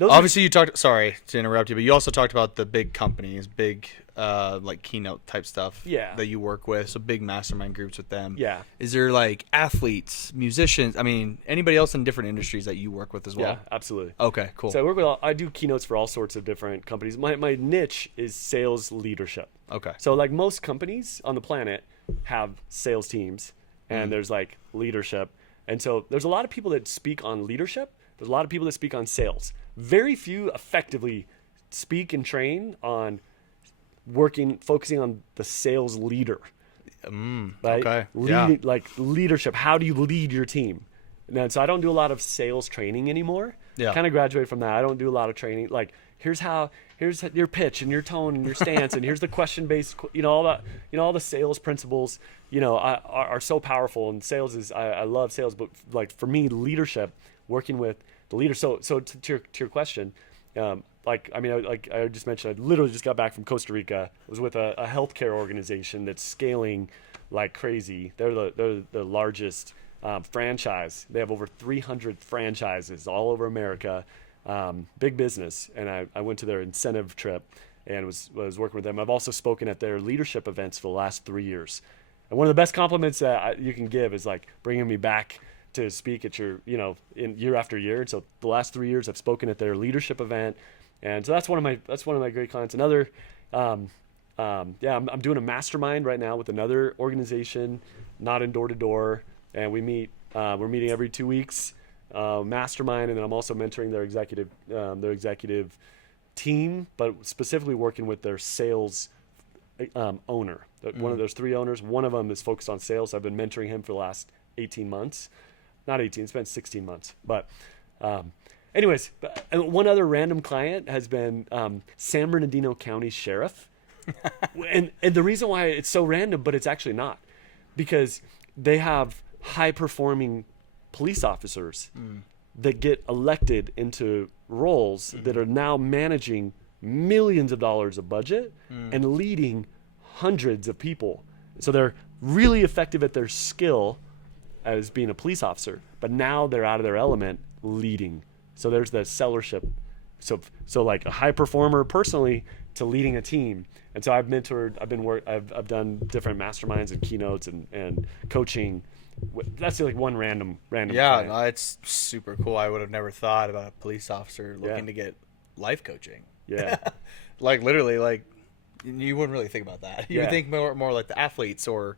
obviously, you talked. Sorry to interrupt you, but you also talked about the big companies, big like keynote type stuff. Yeah. That you work with, so big mastermind groups with them. Yeah. Is there like athletes, musicians? I mean, anybody else in different industries that you work with as well? Yeah, absolutely. Okay, cool. So I do keynotes for all sorts of different companies. My niche is sales leadership. Okay. So like most companies on the planet have sales teams, and there's like leadership. And so there's a lot of people that speak on leadership. There's a lot of people that speak on sales. Very few effectively speak and train on focusing on the sales leader. Right? Okay. Yeah. Like leadership. How do you lead your team? And so I don't do a lot of sales training anymore. Yeah. Kind of graduated from that. I don't do a lot of training. Like, here's your pitch and your tone and your stance, and here's the question-based, all that, all the sales principles, are so powerful. And sales is, I love sales, but like for me, leadership, working with the leader. So to your question, like I just mentioned, I literally just got back from Costa Rica. I was with a healthcare organization that's scaling like crazy. They're the largest franchise. They have over 300 franchises all over America. Big business. And I went to their incentive trip and was working with them. I've also spoken at their leadership events for the last 3 years. And one of the best compliments that you can give is like bringing me back to speak at your, in year after year. And so the last 3 years I've spoken at their leadership event. And so that's one of my great clients. Another, I'm doing a mastermind right now with another organization, not in door to door. And we're meeting every 2 weeks, mastermind. And then I'm also mentoring their executive team, but specifically working with their sales owner. One of those three owners, one of them is focused on sales. I've been mentoring him for the last 18 months. Not 18, it's been 16 months. But anyways, one other random client has been San Bernardino County Sheriff. and the reason why it's so random, but it's actually not, because they have high-performing police officers that get elected into roles that are now managing millions of dollars of budget and leading hundreds of people. So they're really effective at their skill as being a police officer, but now they're out of their element leading. So there's the sellership. So like a high performer personally to leading a team. And so I've mentored, I've done different masterminds and keynotes and coaching. That's like one random. Yeah, no, it's super cool. I would have never thought about a police officer looking to get life coaching. Yeah. Like literally, like you wouldn't really think about that. You would think more like the athletes or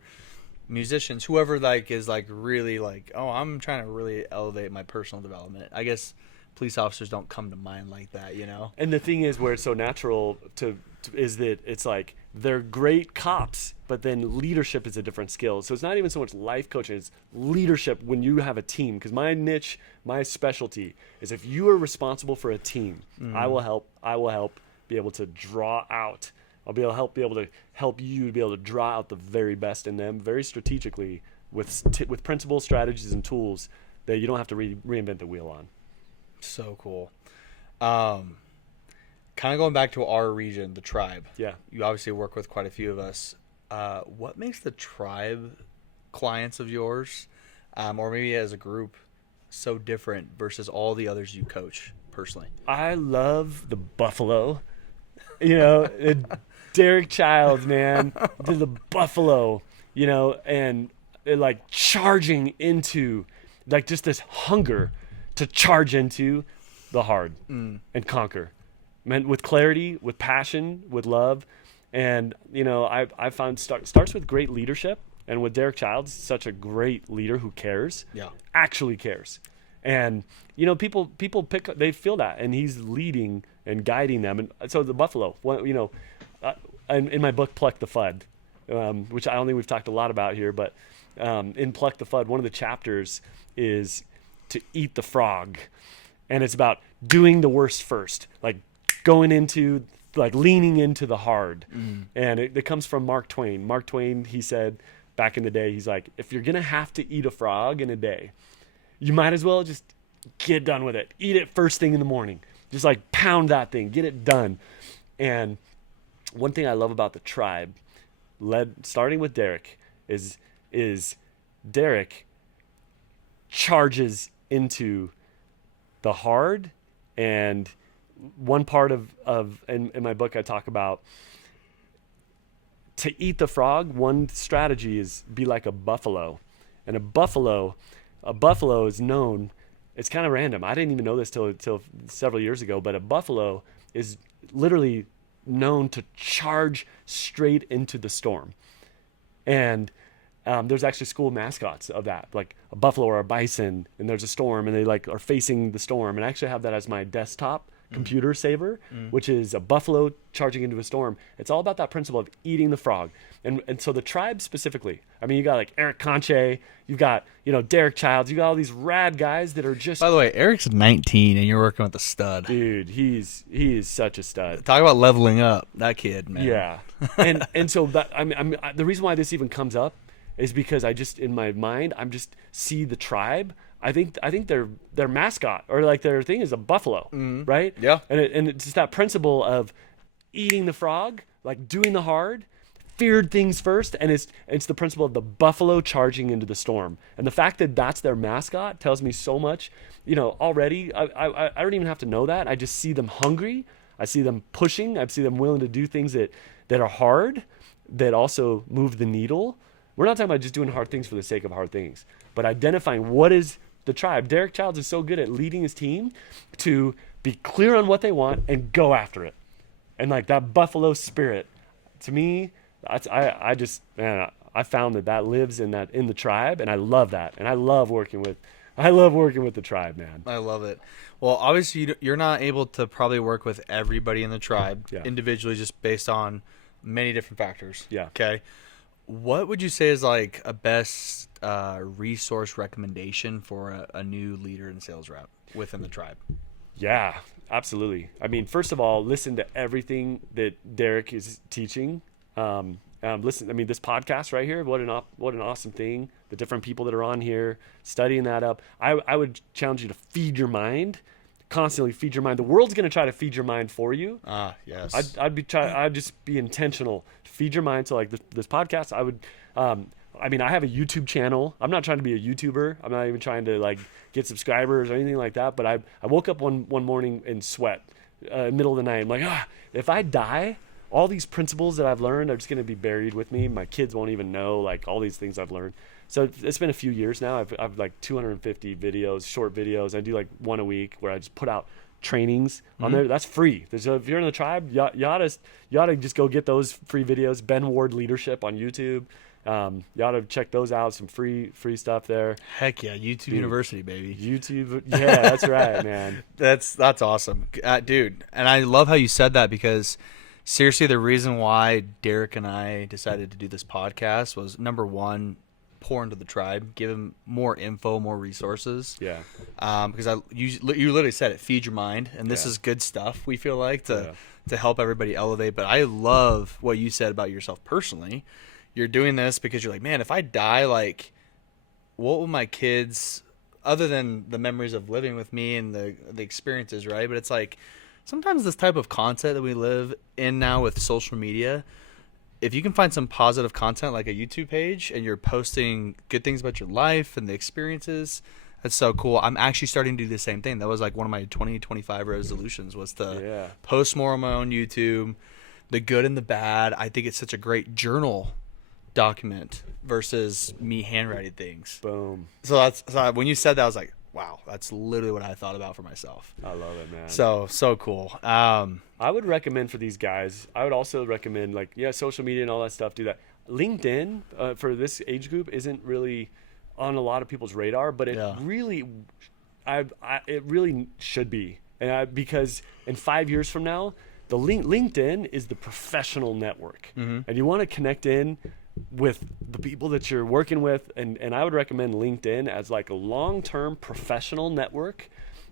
musicians, whoever like is like really like, oh, I'm trying to really elevate my personal development. I guess police officers don't come to mind like that, you know? And the thing is, where it's so natural to is that it's like they're great cops, but then leadership is a different skill. So it's not even so much life coaching; it's leadership when you have a team. Because my niche, my specialty, is if you are responsible for a team, I will help. I will help be able to draw out. I'll be able to help you to be able to draw out the very best in them, very strategically, with principles, strategies, and tools that you don't have to reinvent the wheel on. So cool. Kind of going back to our region, the tribe. Yeah. You obviously work with quite a few of us. What makes the tribe clients of yours, or maybe as a group, so different versus all the others you coach personally? I love the Buffalo. You know, Derek Childs, man, the Buffalo, you know, and like charging into, like just this hunger to charge into the hard and conquer. Man, with clarity, with passion, with love. And, you know, I found starts with great leadership. And with Derek Childs, such a great leader who cares, actually cares. And, you know, people they feel that, and he's leading and guiding them. And so the Buffalo, you know, in my book, Pluck the Fud, which I don't think we've talked a lot about here, but in Pluck the Fud, one of the chapters is to eat the frog. And it's about doing the worst first, like going into, like leaning into the hard. And it comes from Mark Twain. Mark Twain, he said back in the day, he's like, if you're going to have to eat a frog in a day, you might as well just get done with it. Eat it first thing in the morning. Just like pound that thing, get it done. And one thing I love about the tribe, starting with Derek, is Derek charges into the hard. And one part of in my book, I talk about to eat the frog. One strategy is be like a buffalo. And a buffalo is known, it's kind of random. I didn't even know this till several years ago, but a buffalo is literally known to charge straight into the storm. And there's actually school mascots of that, like a buffalo or a bison, and there's a storm, and they like are facing the storm. And I actually have that as my desktop computer saver, which is a buffalo charging into a storm. It's all about that principle of eating the frog. And so the tribe specifically, I mean, you got like Eric Conche, you've got, you know, Derek Childs, you got all these rad guys that are just... By the way, Eric's 19 and you're working with a stud. Dude, he is such a stud. Talk about leveling up, that kid, man. Yeah. And so that, I mean, the reason why this even comes up is because I just, in my mind, I'm just see the tribe. I think their mascot or like their thing is a buffalo, right? Yeah. And it's just that principle of eating the frog, like doing the hard, feared things first, and it's the principle of the buffalo charging into the storm. And the fact that that's their mascot tells me so much. You know, already I don't even have to know that. I just see them hungry. I see them pushing. I see them willing to do things that are hard, that also move the needle. We're not talking about just doing hard things for the sake of hard things, but identifying what is the tribe. Derek Childs is so good at leading his team to be clear on what they want and go after it. And like that buffalo spirit, to me, I found that lives in the tribe, and I love that. And I love working with the tribe, man. I love it. Well, obviously you're not able to probably work with everybody in the tribe individually, just based on many different factors. Yeah. Okay. What would you say is like a best resource recommendation for a new leader and sales rep within the tribe? Yeah, absolutely. I mean, first of all, listen to everything that Derek is teaching. Listen, I mean, this podcast right here, what an awesome thing. The different people that are on here, studying that up. I would challenge you to feed your mind, constantly feed your mind. The world's going to try to feed your mind for you. Yes. I'd just be intentional. Feed your mind. So like this podcast, I would, I mean, I have a YouTube channel. I'm not trying to be a YouTuber. I'm not even trying to like get subscribers or anything like that. But I woke up one morning in sweat, middle of the night. I'm like, if I die, all these principles that I've learned are just going to be buried with me. My kids won't even know like all these things I've learned. So it's been a few years now. I've like 250 videos, short videos. I do like one a week where I just put out trainings on there. That's free. If you're in the tribe, you ought to just go get those free videos. Ben Ward Leadership on YouTube. You ought to check those out. Some free stuff there. Heck yeah, YouTube University, baby. YouTube, yeah, that's right, man. That's awesome, dude. And I love how you said that, because seriously, the reason why Derek and I decided to do this podcast was, number one, pour into the tribe, give them more info, more resources. Yeah. Because you literally said it, feed your mind, and this Yeah. is good stuff. We feel like to help everybody elevate. But I love what you said about yourself personally. You're doing this because you're like, man, if I die, like, what will my kids, other than the memories of living with me and the experiences, right? But it's like, sometimes this type of content that we live in now with social media, if you can find some positive content like a YouTube page and you're posting good things about your life and the experiences, that's so cool. I'm actually starting to do the same thing. That was like one of my 2025 resolutions, was to post more on my own YouTube, the good and the bad. I think it's such a great journal document versus me handwriting things. Boom. So when you said that, I was like, wow, that's literally what I thought about for myself. I love it, man. So cool. I would recommend for these guys, I would also recommend, like, social media and all that stuff, do that. LinkedIn, for this age group, isn't really on a lot of people's radar, but it really, it really should be. Because in 5 years from now, the LinkedIn is the professional network. And you want to connect in with the people that you're working with, and I would recommend LinkedIn as like a long-term professional network.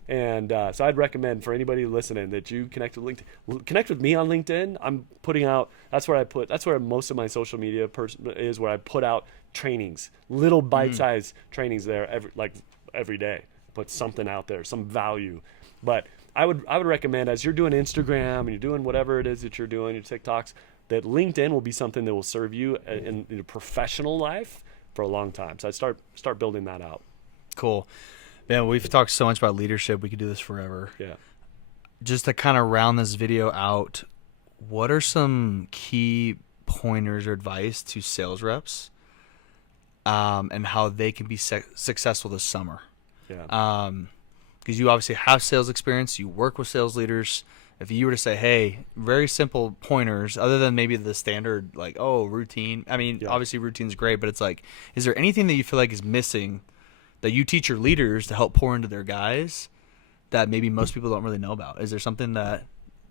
And so I'd recommend for anybody listening that you connect with LinkedIn. Connect with me on LinkedIn. I'm putting out, that's where most of my social media is, where I put out trainings, little bite-sized trainings there every day. Put something out there, some value. But I would recommend, as you're doing Instagram and you're doing whatever it is that you're doing, your TikToks, that LinkedIn will be something that will serve you in your professional life for a long time. So I'd start building that out. Cool. Man, we've talked so much about leadership. We could do this forever. Yeah. Just to kind of round this video out, what are some key pointers or advice to sales reps, and how they can be successful this summer? Yeah. Because you obviously have sales experience. You work with sales leaders. If you were to say, hey, very simple pointers, other than maybe the standard, like, routine. I mean, obviously routine's great, but it's like, is there anything that you feel like is missing that you teach your leaders to help pour into their guys that maybe most people don't really know about? Is there something that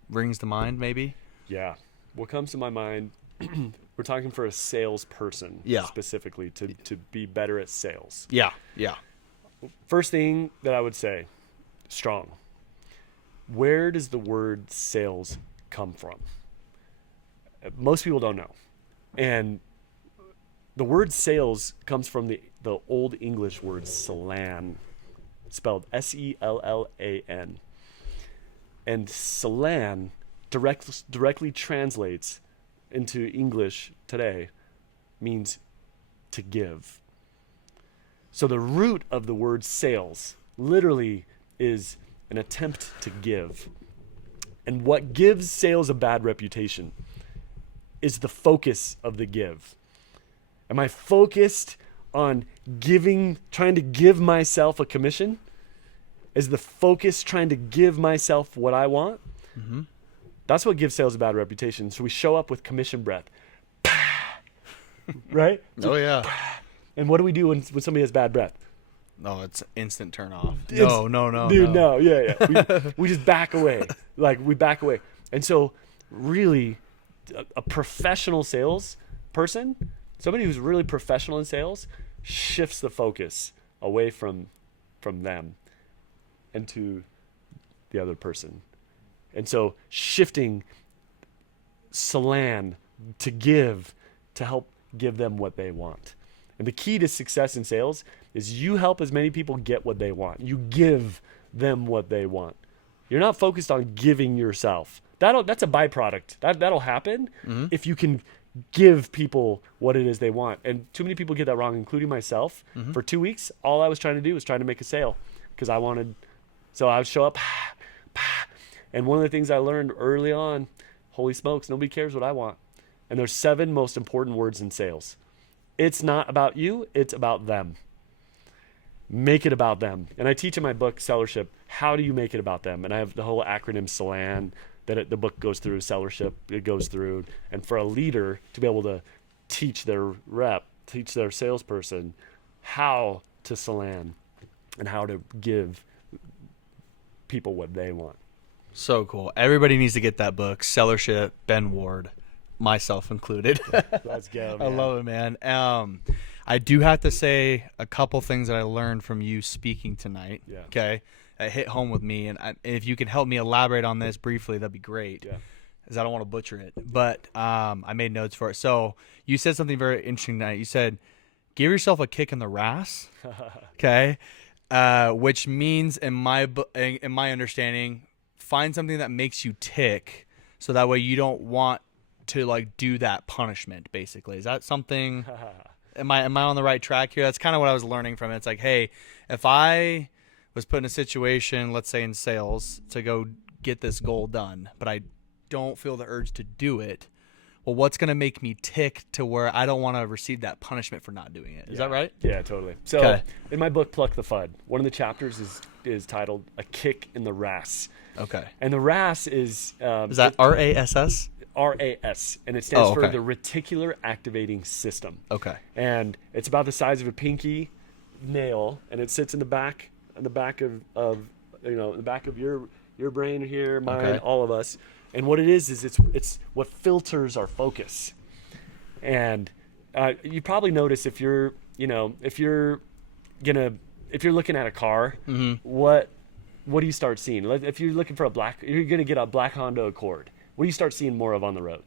rings to mind maybe? Yeah. What comes to my mind, we're talking for a salesperson specifically to be better at sales. Yeah. First thing that I would say, strong. Where does the word sales come from? Most people don't know. And the word sales comes from the old English word Sellan, spelled Sellan. And Sellan directly translates into English today, means to give. So the root of the word sales literally is an attempt to give. And what gives sales a bad reputation is the focus of the give. Am I focused on trying to give myself a commission? Is the focus trying to give myself what I want? Mm-hmm. That's what gives sales a bad reputation. So we show up with commission breath. Right? Oh, yeah. And what do we do when somebody has bad breath? No, it's instant turn off. No. Dude, no. Yeah. We just back away. We back away. And so really a professional sales person, somebody who's really professional in sales, shifts the focus away from them and to the other person. And so shifting Sellan to give, to help give them what they want. And the key to success in sales is you help as many people get what they want. You give them what they want. You're not focused on giving yourself. That's a byproduct. That'll happen if you can give people what it is they want. And too many people get that wrong, including myself. For 2 weeks, all I was trying to do was trying to make a sale because I wanted. So I would show up, and one of the things I learned early on, holy smokes, nobody cares what I want. And there's 7 most important words in sales. It's not about you, it's about them. Make it about them. And I teach in my book, Sellership, how do you make it about them? And I have the whole acronym Sellan that the book goes through, Sellership, it goes through. And for a leader to be able to teach their rep teach their salesperson how to slam and how to give people what they want. So cool. Everybody needs to get that book, Sellership, Ben Ward, myself included. Let's go, I man. love it, man. I do have to say a couple things that I learned from you speaking tonight. Yeah. Okay. That hit home with me. And if you can help me elaborate on this briefly, that'd be great. Yeah. Because I don't want to butcher it. But I made notes for it. So you said something very interesting tonight. You said, give yourself a kick in the ass. Okay. Which means, in my understanding, find something that makes you tick, so that way you don't want to like do that punishment. Basically, is that something? Am I on the right track here? That's kind of what I was learning from it. It's like, hey, if I was put in a situation, let's say in sales, to go get this goal done, but I don't feel the urge to do it, well, what's going to make me tick to where I don't want to receive that punishment for not doing it? Is that right? Yeah, totally. So Okay. in my book, Pluck the Fud, one of the chapters is titled A Kick in the Rass. Okay. And the RAS is that RASS? RAS, and it stands Oh, for okay. the Reticular Activating System. Okay. And it's about the size of a pinky nail, and it sits in the back of the back of your brain here, mine, Okay. all of us. And what it is it's what filters our focus. And you probably notice if you're looking at a car, what do you start seeing? If you're looking for you're gonna get a black Honda Accord. What do you start seeing more of on the road?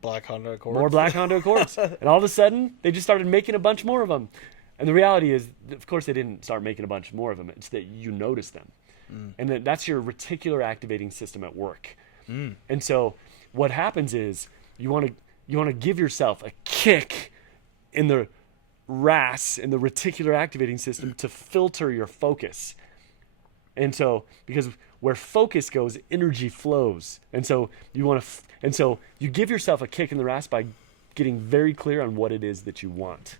Black Honda Accord. More black Honda Accords. And all of a sudden, they just started making a bunch more of them. And the reality is, of course, they didn't start making a bunch more of them. It's that you notice them. And that's your reticular activating system at work. And so what happens is you want to give yourself a kick in the RAS, in the reticular activating system, to filter your focus. And so, because where focus goes, energy flows. And so you give yourself a kick in the RAS by getting very clear on what it is that you want.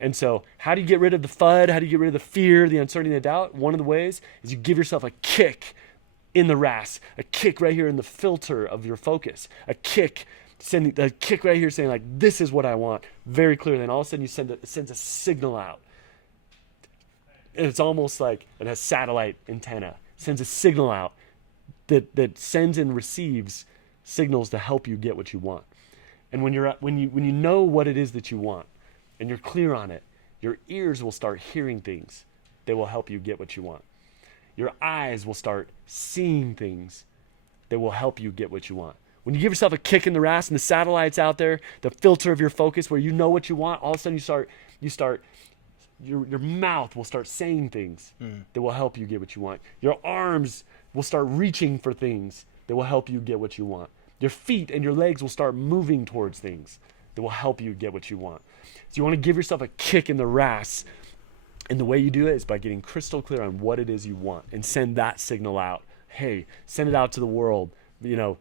And so, how do you get rid of the FUD? How do you get rid of the fear, the uncertainty, the doubt? One of the ways is you give yourself a kick in the RAS, a kick right here in the filter of your focus, a kick right here saying, like, this is what I want, very clearly. And all of a sudden, it sends a signal out. And it's almost like it has satellite antenna. It sends a signal out that sends and receives signals to help you get what you want. And when you know what it is that you want, and you're clear on it, your ears will start hearing things that will help you get what you want. Your eyes will start seeing things that will help you get what you want. When you give yourself a kick in the RAS and the satellite's out there, the filter of your focus where you know what you want, all of a sudden your mouth will start saying things that will help you get what you want. Your arms will start reaching for things that will help you get what you want. Your feet and your legs will start moving towards things that will help you get what you want. So you want to give yourself a kick in the RAS. And the way you do it is by getting crystal clear on what it is you want and send that signal out. Hey, send it out to the world, yeah,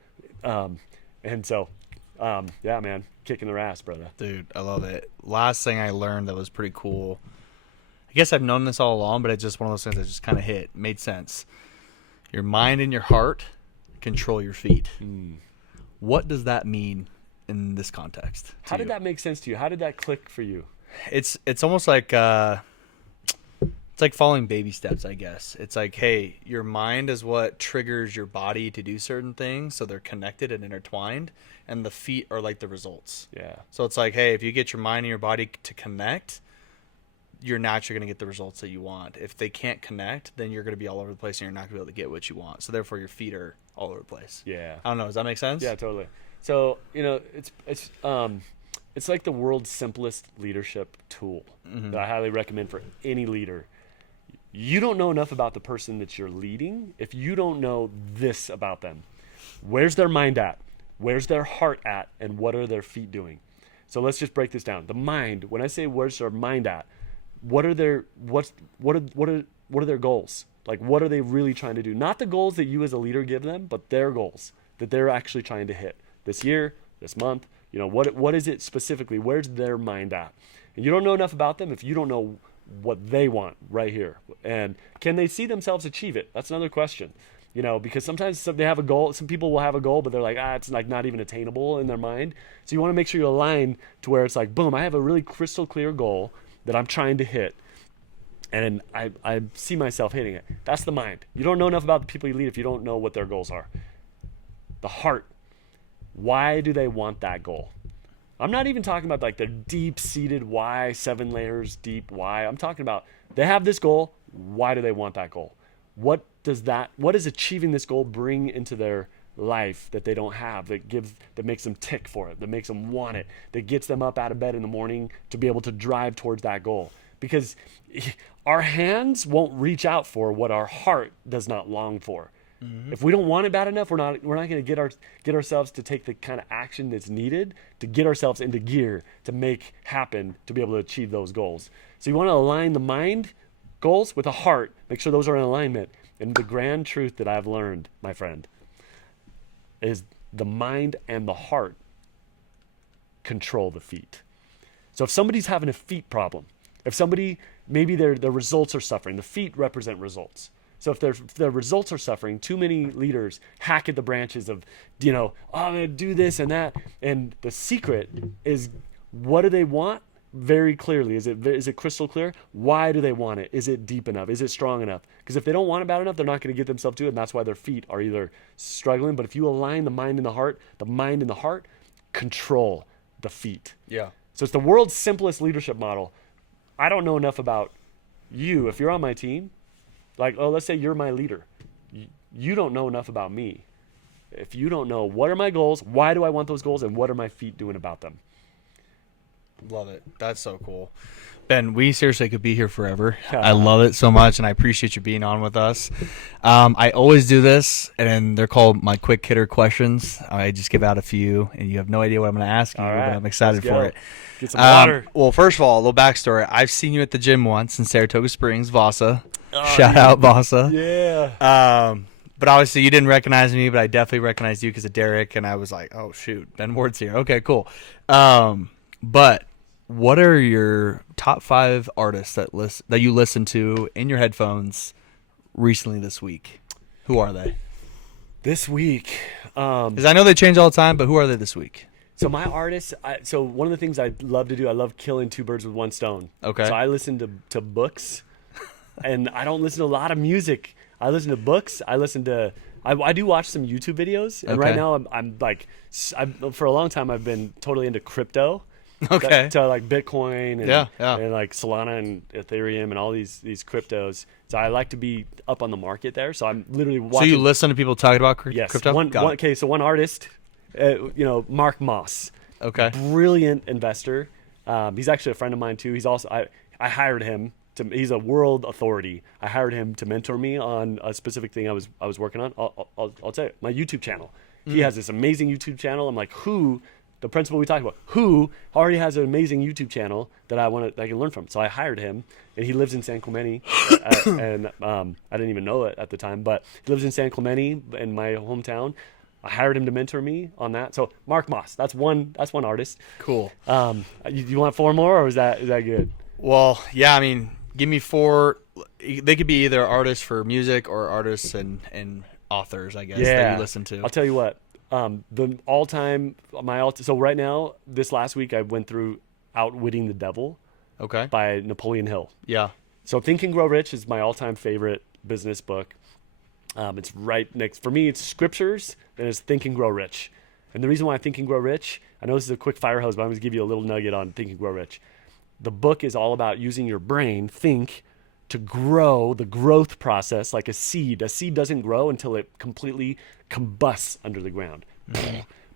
man, kick in the RAS, brother. Dude, I love it. Last thing I learned that was pretty cool. I guess I've known this all along, but it's just one of those things that just kind of made sense. Your mind and your heart control your feet. What does that mean in this context? How did that make sense to you? How did that click for you? It's almost like it's like following baby steps, I guess. It's like, hey, your mind is what triggers your body to do certain things, so they're connected and intertwined, and the feet are like the results. Yeah. So it's like, hey, if you get your mind and your body to connect, you're naturally going to get the results that you want. If they can't connect, then you're going to be all over the place and you're not going to be able to get what you want. So therefore, your feet are all over the place. Yeah. I don't know. Does that make sense? Yeah, totally. So, it's like the world's simplest leadership tool that I highly recommend for any leader. You don't know enough about the person that you're leading if you don't know this about them. Where's their mind at? Where's their heart at? And what are their feet doing? So let's just break this down. The mind, when I say where's their mind at, what are their goals? Like, what are they really trying to do? Not the goals that you as a leader give them, but their goals that they're actually trying to hit this year, this month. What is it specifically? Where's their mind at? And you don't know enough about them if you don't know what they want right here. And can they see themselves achieve it? That's another question. because sometimes they have a goal. Some people will have a goal, but they're like, it's like not even attainable in their mind. So you want to make sure you align to where it's like, boom, I have a really crystal clear goal that I'm trying to hit. And I see myself hitting it. That's the mind. You don't know enough about the people you lead if you don't know what their goals are. The heart. Why do they want that goal? I'm not even talking about like the deep-seated why, 7 layers deep why. I'm talking about they have this goal. Why do they want that goal? What does achieving this goal bring into their life that they don't have, that makes them tick for it, that makes them want it, that gets them up out of bed in the morning to be able to drive towards that goal? Because our hands won't reach out for what our heart does not long for. Mm-hmm. If we don't want it bad enough, we're not going to get ourselves to take the kind of action that's needed to get ourselves into gear to make happen to be able to achieve those goals. So you want to align the mind goals with the heart. Make sure those are in alignment. And the grand truth that I've learned, my friend, is the mind and the heart control the feet. So if somebody's having a feet problem, if somebody, maybe their results are suffering, the feet represent results. So if their results are suffering, too many leaders hack at the branches of, I'm going to do this and that. And the secret is, what do they want? Very clearly. Is it crystal clear? Why do they want it? Is it deep enough? Is it strong enough? Because if they don't want it bad enough, they're not going to get themselves to it. And that's why their feet are either struggling. But if you align the mind and the heart control the feet. Yeah. So it's the world's simplest leadership model. I don't know enough about you. If you're on my team, like, let's say you're my leader. You don't know enough about me. If you don't know what are my goals, why do I want those goals, and what are my feet doing about them? Love it. That's so cool. Ben, we seriously could be here forever. I love it so much, and I appreciate you being on with us. I always do this, and they're called my quick hitter questions. I just give out a few, and you have no idea what I'm going to ask you, right, but I'm excited for it. Get some water. Well, first of all, a little backstory. I've seen you at the gym once in Saratoga Springs, Vasa. Shout out, Vasa. Yeah. But obviously you didn't recognize me, but I definitely recognized you because of Derek, and I was like, oh, shoot, Ben Ward's here. Okay, cool. But what are your top 5 artists that you listen to in your headphones recently this week? Who are they? This week. Because I know they change all the time, but who are they this week? So my artists, so one of the things I love to do, I love killing 2 birds with one stone. Okay. So I listen to books, and I don't listen to a lot of music. I listen to books. I do watch some YouTube videos, and right now I'm for a long time I've been totally into crypto. Okay. To like Bitcoin and, yeah. and like Solana and Ethereum and all these cryptos. So I like to be up on the market there. So I'm literally watching. So you listen to people talk about yes, crypto? So one artist, Mark Moss. Okay. Brilliant investor. He's actually a friend of mine too. He's also I hired him. He's a world authority. I hired him to mentor me on a specific thing I was working on. I'll tell you, my YouTube channel. He has this amazing YouTube channel. I'm like, the principle we talked about, who already has an amazing YouTube channel that I can learn from. So I hired him, and he lives in San Clemente, and I didn't even know it at the time, but he lives in San Clemente in my hometown. I hired him to mentor me on that. So Mark Moss, that's one artist. Cool. You want 4 more, or is that good? Well, yeah. I mean, give me 4. They could be either artists for music or artists and authors, I guess, that you listen to. I'll tell you what. The all-time, so right now, this last week, I went through Outwitting the Devil by Napoleon Hill. Yeah. So Think and Grow Rich is my all-time favorite business book. It's right next, for me, it's scriptures, and it's Think and Grow Rich. And the reason why I Think and Grow Rich, I know this is a quick fire hose, but I'm going to give you a little nugget on Think and Grow Rich. The book is all about using your brain, think, to grow, the growth process, like a seed. A seed doesn't grow until it completely combusts under the ground,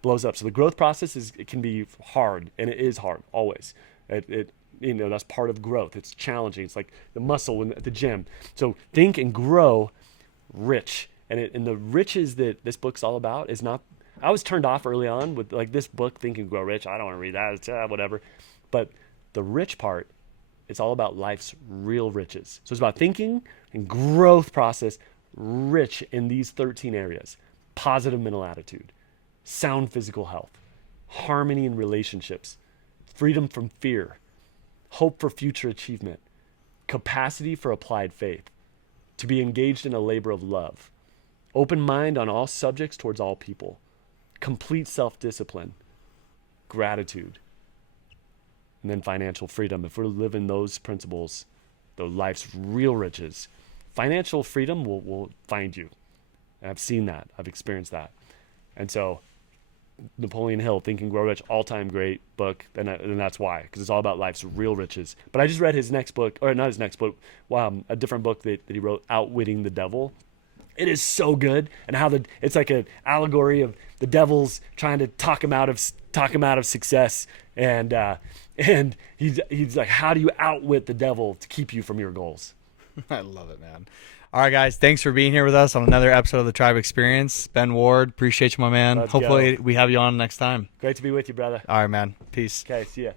blows up. So the growth process it can be hard, and it is hard always. That's part of growth. It's challenging. It's like the muscle at the gym. So think and grow rich, and the riches that this book's all about is not. I was turned off early on with like this book, Think and Grow Rich. I don't want to read that. It's whatever, but the rich part. It's all about life's real riches. So it's about thinking and growth process, rich in these 13 areas: positive mental attitude, sound physical health, harmony in relationships, freedom from fear, hope for future achievement, capacity for applied faith, to be engaged in a labor of love, open mind on all subjects towards all people, complete self-discipline, gratitude, and then financial freedom. If we're living those principles, the life's real riches, financial freedom will find you. And I've seen that. I've experienced that. And so Napoleon Hill, Think and Grow Rich, all-time great book, and that's why, because it's all about life's real riches. But I just read his next book, or not his next book, a different book that he wrote, Outwitting the Devil. It is so good, and how it's like an allegory of the devil's trying to talk him out of success, and he's like, how do you outwit the devil to keep you from your goals? I love it, man. All right, guys. Thanks for being here with us on another episode of the Tribe Experience. Ben Ward, appreciate you, my man. Let's Hopefully go. we have you on next time. Great to be with you, brother. All right, man. Peace. Okay, see ya.